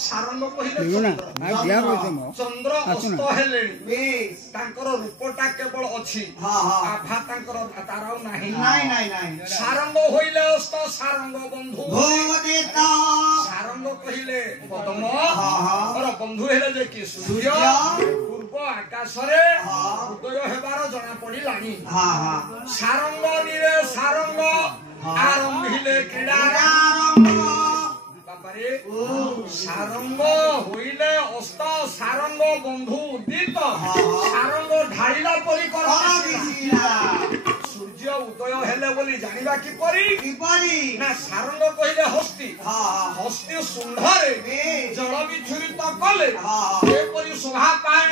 ସାରଙ୍ଗ କହିଲେ ଚନ୍ଦ୍ର ଅସ୍ତ ହେଲେଣି ତାଙ୍କର ରୂପଟା କେବଳ ଅଛି ଆଭା ତାଙ୍କର ତାର ଆଉ ନାହିଁ ସାରଙ୍ଗ ହୋଇଲେ ଅସ୍ତ ସାରଙ୍ଗ ବନ୍ଧୁ ସାରଙ୍ଗ କହିଲେ ପଦ୍ମ ବନ୍ଧୁ ହେଲେ ଯେ କି ସୂର୍ଯ୍ୟ ପୂର୍ବ ଆକାଶରେ ଉଦୟ ହେବାର ଜଣା ପଡିଲାଣି ସାରଙ୍ଗ ନିରେ ସାରଙ୍ଗ ଆରମ୍ଭିଲେ କ୍ରୀଡ଼ା ସାରଙ୍ଗ ହୋଇଲେ ଅସ୍ତ ସାରଙ୍ଗ ବନ୍ଧୁ ଉଦିତ ସାରଙ୍ଗ ଢାଳିଲା ପରି ସୂର୍ଯ୍ୟ ଉଦୟ ହେଲେ ବୋଲି ଜାଣିବା କିପରି ନା ସାରଙ୍ଗ କହିଲେ ହସ୍ତି ହସ୍ତି ଶୁଣ୍ଢରେ ଜଳ ବିଛୁରିତ କଲେ ଏପରି ଶୋଭା ପାଏ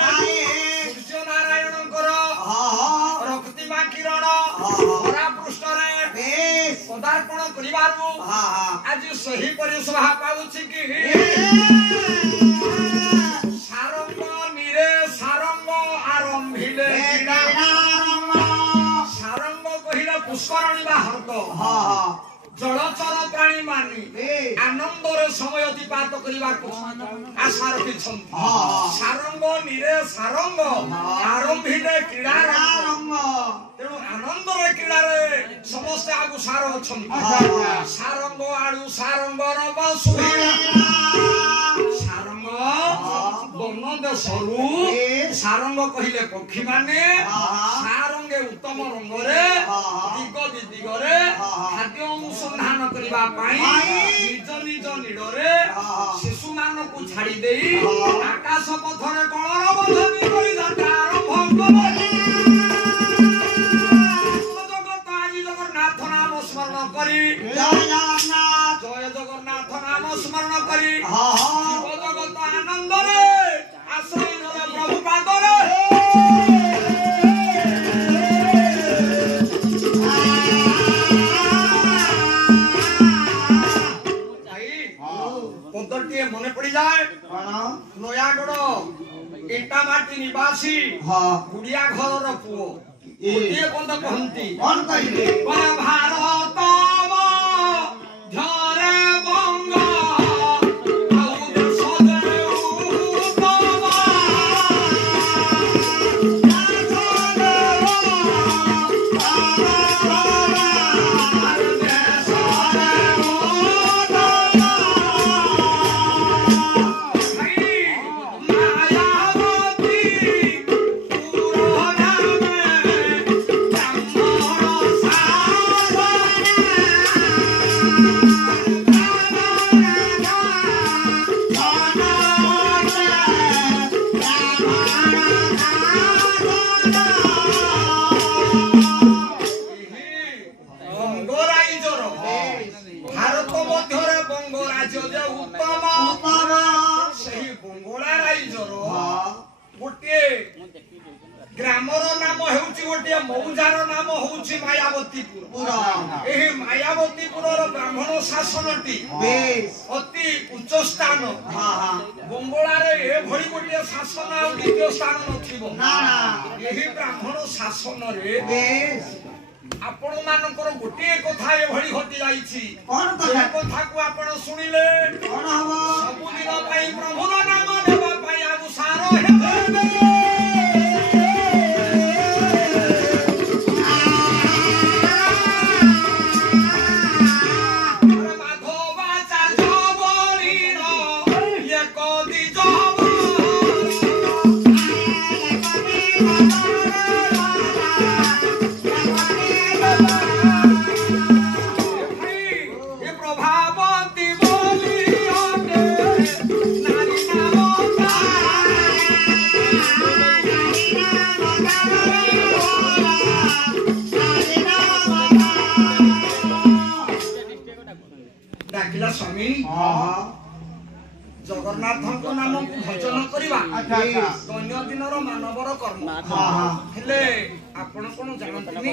ସୂର୍ଯ୍ୟ ନାରାୟଣଙ୍କର ରକ୍ତିମା କିରଣ ଧରା ପୃଷ୍ଠରେ ପଦାର୍ପଣ କରିବାରୁ ଆଜି ସେହିପରି ଶୋଭା ପାଉଛି କି ସାରଙ୍ଗ ନିରେ ସାରଙ୍ଗ ଆରମ୍ଭିଲେ ସାରଙ୍ଗ କହିଲେ ପୁଷ୍କରଣୀ ବା ହ୍ରଦ ଜଳଚର ପ୍ରାଣୀ ମାନେ ଆନନ୍ଦରେ ସମୟ ଅତିବାହିତ କରିବାକୁ ଆଶା ରଖିଛନ୍ତି ସାରଙ୍ଗ ନିରେ ସାରଙ୍ଗ ଆରମ୍ଭିଲେ କ୍ରୀଡ଼ା ତେଣୁ ଆନନ୍ଦର କ୍ରୀଡ଼ାରେ ସମସ୍ତେ ଆଗୁସାର ଅଛନ୍ତି ସାରଙ୍ଗ ଆଡୁ ସାରଙ୍ଗର ସାରଙ୍ଗ ବନ ଦେଶରୁ ସାରଙ୍ଗ କହିଲେ ପକ୍ଷୀ ମାନେ ସାରଙ୍ଗେ ଉତ୍ତମ ରଙ୍ଗରେ ଦିଗ ଦିଗରେ ଖାଦ୍ୟ ଅନୁସନ୍ଧାନ କରିବା ପାଇଁ ନିଜ ନିଜ ନିଡ଼ରେ ଶିଶୁ ମାନଙ୍କୁ ଛାଡି ଦେଇ ଆକାଶ ପଥରେ କଳର ବନ୍ଧନୀ କରି ଯାତ୍ରା ଆରମ୍ଭ କଲେ ଆଜି ଜଗନ୍ନାଥ ନାମ ସ୍ମରଣ କରି ଜୟ ଜଗନ୍ନାଥ ନାମ ସ୍ମରଣ କରି ଜୀବ ଜଗତ ଆନନ୍ଦରେ ଆଶ୍ରୟରେ ପ୍ରଭୁ ପାଦରେ ପଦଟିଏ ମନେ ପଡିଯାଏ ନୟାଗଡ଼ ଇଟାମାଟି ନିବାସୀ ଗୁଡିଆ ଘରର ପୁଅ ଗୋଟିଏ ପଦ କହନ୍ତି ଭାରତ ଝରେ ବଙ୍ଗ ଗ୍ରାମର ନାମ ହେଉଛି ଗୋଟିଏ ମୌଜାର ନାମ ହେଉଛି ମାୟାବତୀପୁର ଏହି ମାୟାବତୀପୁରର ବ୍ରାହ୍ମଣ ଶାସନଟି ଅତି ଉଚ୍ଚ ସ୍ଥାନ ବଙ୍ଗଳାରେ ଏଭଳି ଗୋଟିଏ ଶାସନ ଆଉ ଦ୍ୱିତୀୟ ସ୍ଥାନ ନଥିବ ଏହି ବ୍ରାହ୍ମଣ ଶାସନରେ ଆପଣ ମାନଙ୍କର ଗୋଟିଏ କଥା ଏଭଳି ଘଟି ଯାଇଛି ସେ କଥାକୁ ଆପଣ ଶୁଣିଲେ ସବୁଦିନ ପାଇଁ ପ୍ରଭୁର ନାମ ନେବା ପାଇଁ ଆଗୁସାର ହେବେ ଜଗନ୍ନାଥଙ୍କ ନାମକୁ ଭଜନ କରିବା ଦୈନନ୍ଦିନର ମାନବର କର୍ମ ହେଲେ ଆପଣ କଣ ଜାଣନ୍ତିନି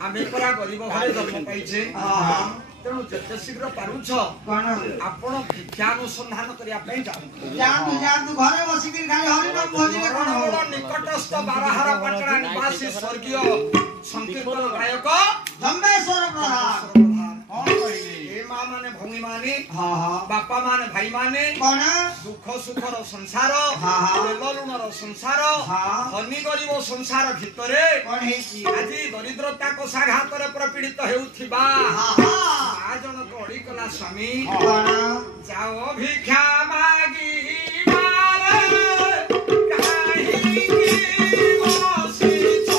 ଆମେ ପରା ଗରିବ ଘରେ ଜନ୍ମ ପାଇଛେ ତେଣୁ ଯେତେ ଶୀଘ୍ର ପାରୁଛ ଆପଣ ଭିକ୍ଷା ଅନୁସନ୍ଧାନ କରିବା ପାଇଁ ନିକଟସ୍ଥ ବାରହାର ପାଟଣା ନିବାସୀ ସ୍ୱର୍ଗୀୟ ସଂକୀର୍ତ୍ତନ ଗାୟକ ମା ମାନେ ଭଉଣୀ माने हाँ हाँ बापा माने भाई माने कौन दुख सुखर संसार हाँ। तेल लुणर संसार हाँ। धनी गरीब संसार भितरे कौन है जी आज दरिद्रता कोषाघात प्रपीड़ित हेउथिबा हाँ हाँ मा जनक अड़ी कला स्वामी कौन जाओ भिक्षा मागी मारे काहे की बसिछ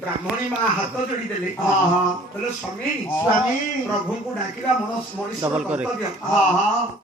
ब्राह्मणी माँ हाथ जोड़ी देले हाँ हाँ बोले स्वामी स्वामी प्रभु को डाकिबा मनुष्य डबल करे। कर्तव्य हाँ हाँ